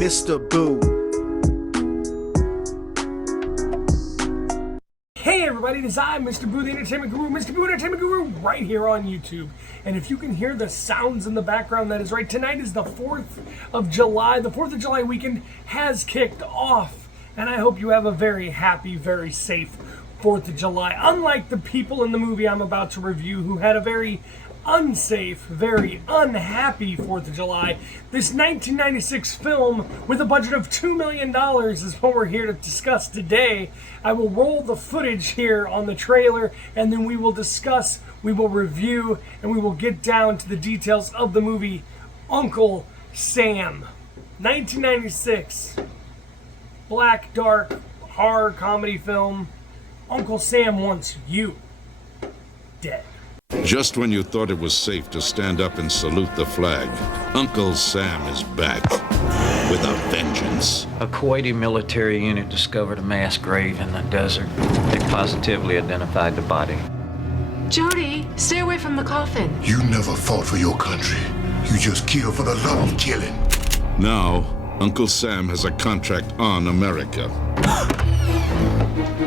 Mr. Boo. Hey everybody, it is I, Mr. Boo, the Entertainment Guru, Mr. Boo, Entertainment Guru, right here on YouTube. And if you can hear the sounds in the background, that is right. Tonight is the 4th of July. The 4th of July weekend has kicked off. And I hope you have a very happy, very safe 4th of July. Unlike the people in the movie I'm about to review who had a very unsafe, very unhappy 4th of July, this 1996 film with a budget of $2 million is what we're here to discuss today. I will roll the footage here on the trailer, and then we will discuss, we will review, and we will get down to the details of the movie Uncle Sam. 1996, black, dark, horror comedy film. Uncle Sam wants you dead. Just when you thought it was safe to stand up and salute the flag, Uncle Sam is back with a vengeance. A Kuwaiti military unit discovered a mass grave in the desert. They positively identified the body. Jody, stay away from the coffin. You never fought for your country. You just kill for the love of killing. Now, Uncle Sam has a contract on America.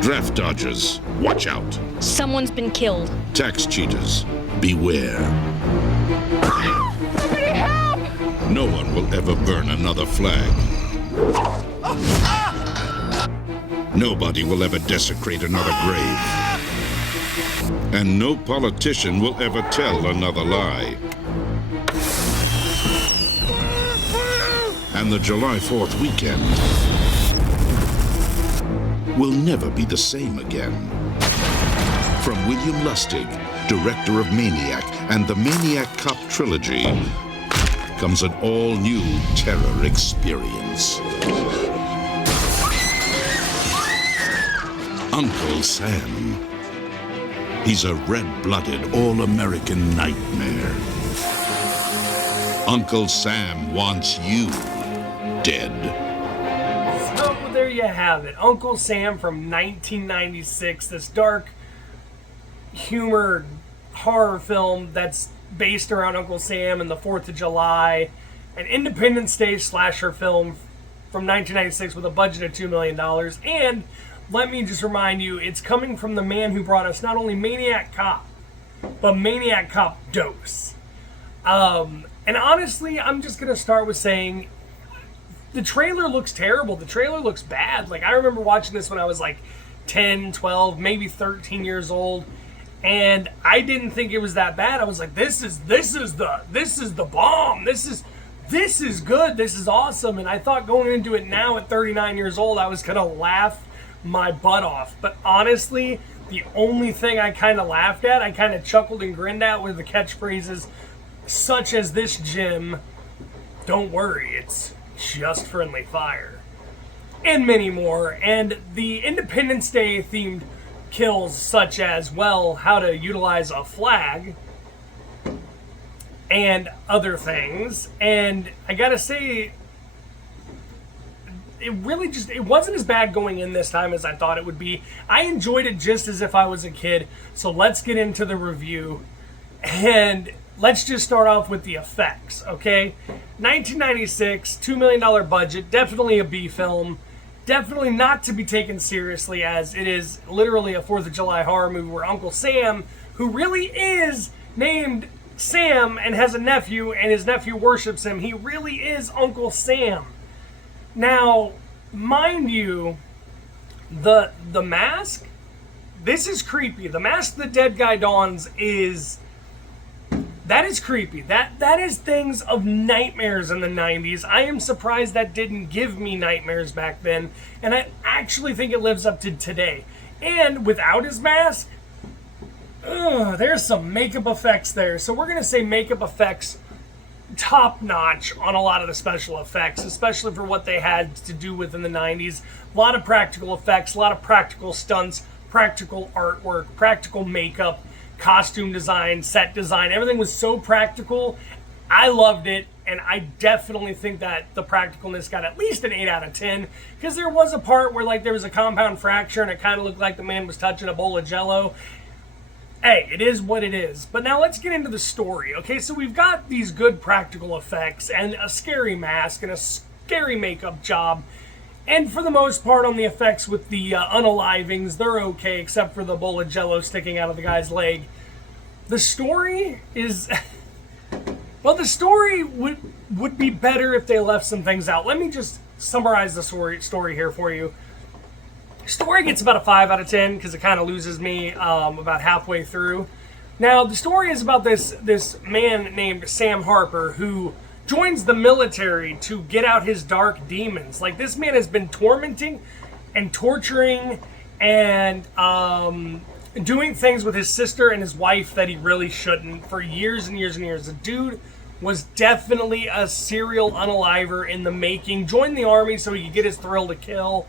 Draft dodgers, watch out. Someone's been killed. Tax cheaters, beware. No one will ever burn another flag. Nobody will ever desecrate another grave. And no politician will ever tell another lie. And the July 4th weekend will never be the same again. From William Lustig, director of Maniac and the Maniac Cop trilogy, comes an all-new terror experience. Uncle Sam. He's a red-blooded, all-American nightmare. Uncle Sam wants you dead. So there you have it. Uncle Sam from 1996, this dark humor horror film that's based around Uncle Sam and the 4th of July, an Independence Day slasher film from 1996 with a budget of $2 million. And let me just remind you, it's coming from the man who brought us not only Maniac Cop, but Maniac Cop Dose. And honestly, I'm just going to start with saying the trailer looks terrible. The trailer looks bad. Like, I remember watching this when I was like 10, 12, maybe 13 years old. And I didn't think it was that bad. I was like, this is the bomb. This is good. This is awesome. And I thought going into it now at 39 years old, I was gonna laugh my butt off. But honestly, the only thing I kind of laughed at, I kind of chuckled and grinned at, were the catchphrases such as this, Jim, don't worry, it's just friendly fire, and many more. And the Independence Day themed kills such as, well, how to utilize a flag and other things. And I gotta say, it wasn't as bad going in this time as I thought it would be. I enjoyed it just as if I was a kid. So let's get into the review, and let's just start off with the effects, okay? 1996, $2 million budget, definitely a B film. Definitely not to be taken seriously, as it is literally a 4th of July horror movie where Uncle Sam, who really is named Sam and has a nephew, and his nephew worships him, he really is Uncle Sam. Now, mind you, the mask, this is creepy. The mask the dead guy dons that is creepy. That is things of nightmares in the 90s. I am surprised that didn't give me nightmares back then, and I actually think it lives up to today. And without his mask, there's some makeup effects there. So we're going to say makeup effects top notch on a lot of the special effects, especially for what they had to do with in the 90s. A lot of practical effects, a lot of practical stunts, practical artwork, practical makeup, costume design, set design. Everything was so practical. I loved it, and I definitely think that the practicalness got at least an 8 out of 10, because there was a part where like there was a compound fracture and it kind of looked like the man was touching a bowl of Jello. Hey, it is what it is. But now let's get into the story. Okay, so we've got these good practical effects and a scary mask and a scary makeup job. And for the most part on the effects with the unalivings, they're okay, except for the bowl of jello sticking out of the guy's leg. The story is... well, the story would be better if they left some things out. Let me just summarize the story here for you. Story gets about a 5 out of 10 because it kind of loses me about halfway through. Now, the story is about this man named Sam Harper who joins the military to get out his dark demons. Like, this man has been tormenting and torturing and doing things with his sister and his wife that he really shouldn't for years and years and years. The dude was definitely a serial unaliver in the making. Joined the army so he could get his thrill to kill.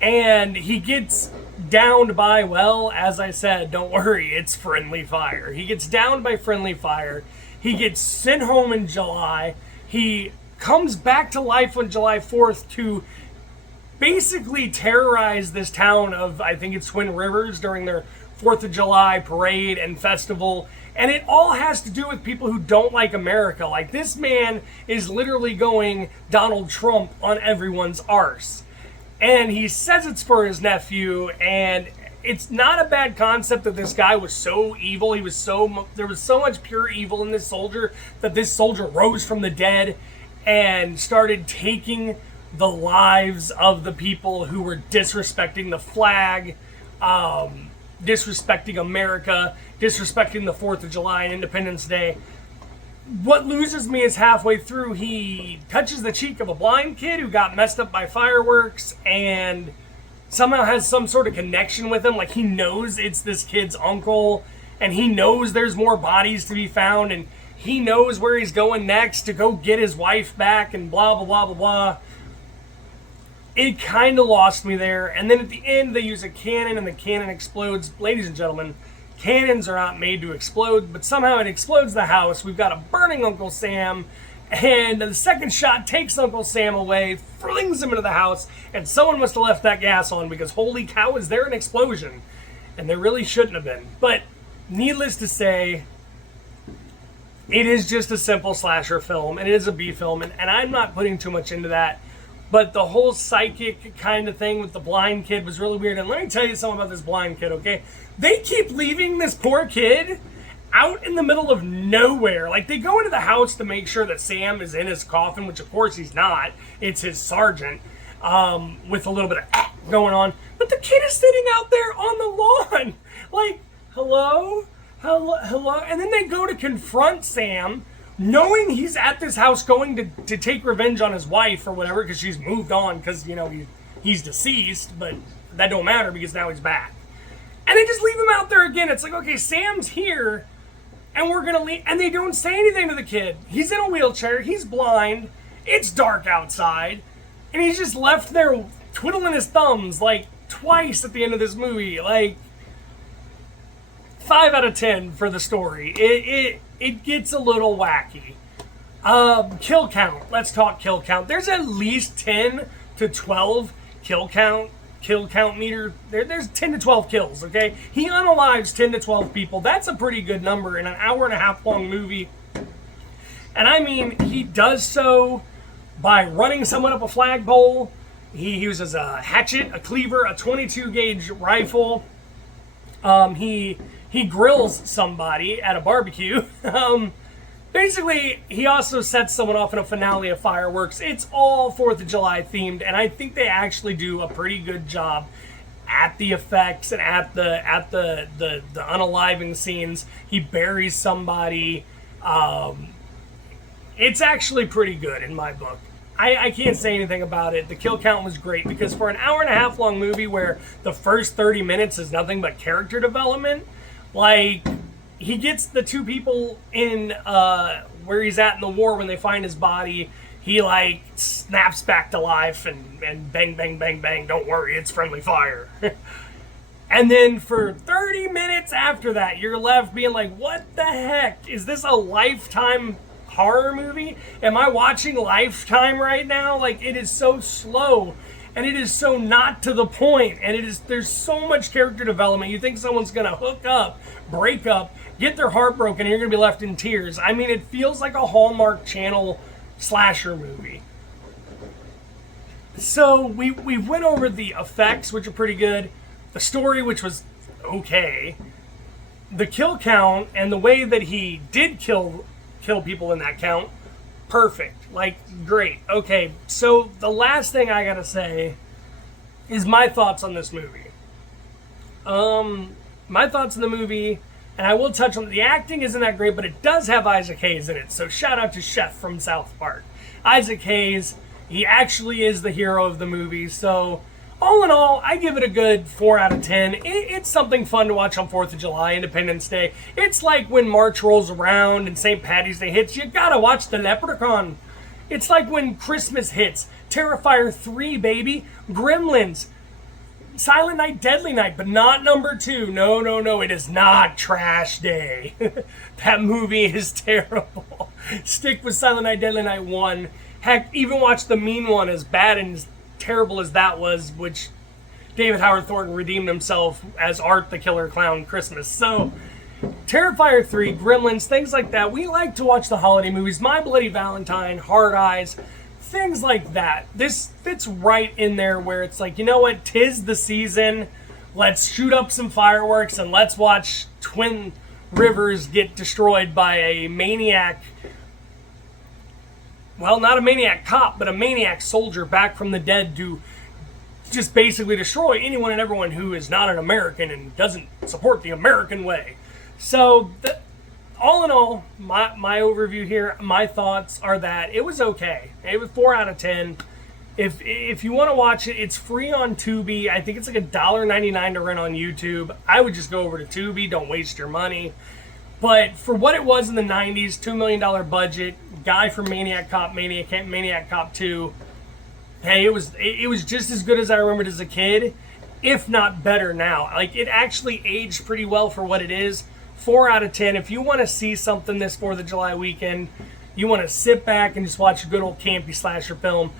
And he gets downed by, well, as I said, don't worry, it's friendly fire. He gets downed by friendly fire. He gets sent home in July. He comes back to life on July 4th to basically terrorize this town of, I think it's Twin Rivers, during their 4th of July parade and festival. And it all has to do with people who don't like America. Like, this man is literally going Donald Trump on everyone's arse. And he says it's for his nephew, and it's not a bad concept that this guy was so evil. There was so much pure evil in this soldier that this soldier rose from the dead and started taking the lives of the people who were disrespecting the flag, disrespecting America, disrespecting the 4th of July and Independence Day. What loses me is halfway through, he touches the cheek of a blind kid who got messed up by fireworks and somehow has some sort of connection with him. Like, he knows it's this kid's uncle, and he knows there's more bodies to be found, and he knows where he's going next to go get his wife back, and blah, blah, blah, blah, blah. It kind of lost me there. And then at the end, they use a cannon, and the cannon explodes. Ladies and gentlemen, cannons are not made to explode, but somehow it explodes the house. We've got a burning Uncle Sam, and the second shot takes Uncle Sam away, flings him into the house, and someone must have left that gas on because holy cow, is there an explosion? And there really shouldn't have been. But needless to say, it is just a simple slasher film, and it is a B film, and I'm not putting too much into that. But the whole psychic kind of thing with the blind kid was really weird. And let me tell you something about this blind kid, okay? They keep leaving this poor kid out in the middle of nowhere. Like, they go into the house to make sure that Sam is in his coffin, which of course he's not. It's his sergeant, with a little bit of going on. But the kid is sitting out there on the lawn. Like, hello? And then they go to confront Sam, knowing he's at this house going to take revenge on his wife or whatever, because she's moved on because, you know, he's deceased, but that don't matter because now he's back. And they just leave him out there again. It's like, okay, Sam's here, and we're going to leave. And they don't say anything to the kid. He's in a wheelchair. He's blind. It's dark outside. And he's just left there twiddling his thumbs, like, twice at the end of this movie. Like, 5 out of 10 for the story. It gets a little wacky. Kill count. Let's talk kill count. There's at least 10 to 12 kill count meter. There's 10 to 12 kills, okay? He unalives 10 to 12 people. That's a pretty good number in an hour and a half long movie. And I mean, he does so by running someone up a flagpole. He uses a hatchet, a cleaver, a 22 gauge rifle. He grills somebody at a barbecue. Basically, he also sets someone off in a finale of fireworks. It's all 4th of July themed, and I think they actually do a pretty good job at the effects and at the unaliving scenes. He buries somebody. It's actually pretty good in my book. I can't say anything about it. The kill count was great because for an hour and a half long movie where the first 30 minutes is nothing but character development, like, he gets the two people in where he's at in the war when they find his body. He, like, snaps back to life and bang, bang, bang, bang. Don't worry, it's friendly fire. And then for 30 minutes after that, you're left being like, what the heck? Is this a Lifetime horror movie? Am I watching Lifetime right now? Like, it is so slow. And it is so not to the point. And there's so much character development. You think someone's going to hook up, break up, get their heart broken, and you're going to be left in tears. I mean, it feels like a Hallmark Channel slasher movie. So we went over the effects, which are pretty good, the story, which was okay, the kill count, and the way that he did kill people in that count, perfect. Like, great. Okay, so the last thing I gotta say is my thoughts on this movie. My thoughts on the movie, and I will touch on the acting isn't that great, but it does have Isaac Hayes in it. So shout out to Chef from South Park. Isaac Hayes, he actually is the hero of the movie. So all in all, I give it a good 4 out of 10. It's something fun to watch on 4th of July, Independence Day. It's like when March rolls around and St. Patty's Day hits, you gotta watch The Leprechaun. It's like when Christmas hits. Terrifier 3, baby. Gremlins. Silent Night, Deadly Night, but not number 2. No, it is not Trash Day. That movie is terrible. Stick with Silent Night, Deadly Night 1. Heck, even watch The Mean One, as bad and as terrible as that was, which David Howard Thornton redeemed himself as Art the Killer Clown Christmas. So, Terrifier 3, Gremlins, things like that. We like to watch the holiday movies. My Bloody Valentine, Hard Eyes, things like that. This fits right in there where it's like, you know what, 'tis the season. Let's shoot up some fireworks and let's watch Twin Rivers get destroyed by a maniac. Well, not a maniac cop, but a maniac soldier back from the dead to just basically destroy anyone and everyone who is not an American and doesn't support the American way. So, all in all, my overview here, my thoughts are that it was okay. It was 4 out of 10. If you want to watch it, it's free on Tubi. I think it's like $1.99 to rent on YouTube. I would just go over to Tubi. Don't waste your money. But for what it was in the 90s, $2 million budget, guy from Maniac Cop 2, hey, it was just as good as I remembered as a kid, if not better now. Like, it actually aged pretty well for what it is. 4 out of 10. If you want to see something this 4th of July weekend, you want to sit back and just watch a good old campy slasher film,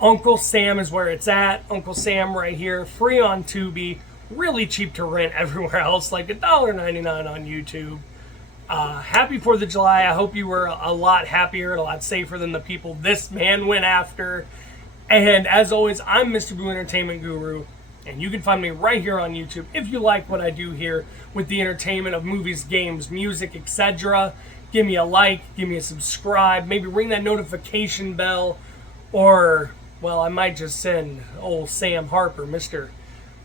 Uncle Sam is where it's at. Uncle Sam right here, free on Tubi, really cheap to rent everywhere else, like $1.99 on YouTube. Happy 4th of July. I hope you were a lot happier and a lot safer than the people this man went after. And as always, I'm Mr. Boo Entertainment Guru. And you can find me right here on YouTube if you like what I do here with the entertainment of movies, games, music, etc. Give me a like, give me a subscribe, maybe ring that notification bell, or, well, I might just send old Sam Harper, Mr.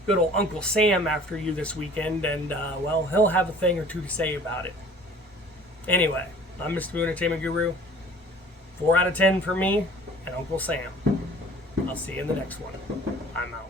Good old Uncle Sam, after you this weekend, and, well, he'll have a thing or two to say about it. Anyway, I'm Mr. Boo Entertainment Guru. 4 out of 10 for me and Uncle Sam. I'll see you in the next one. I'm out.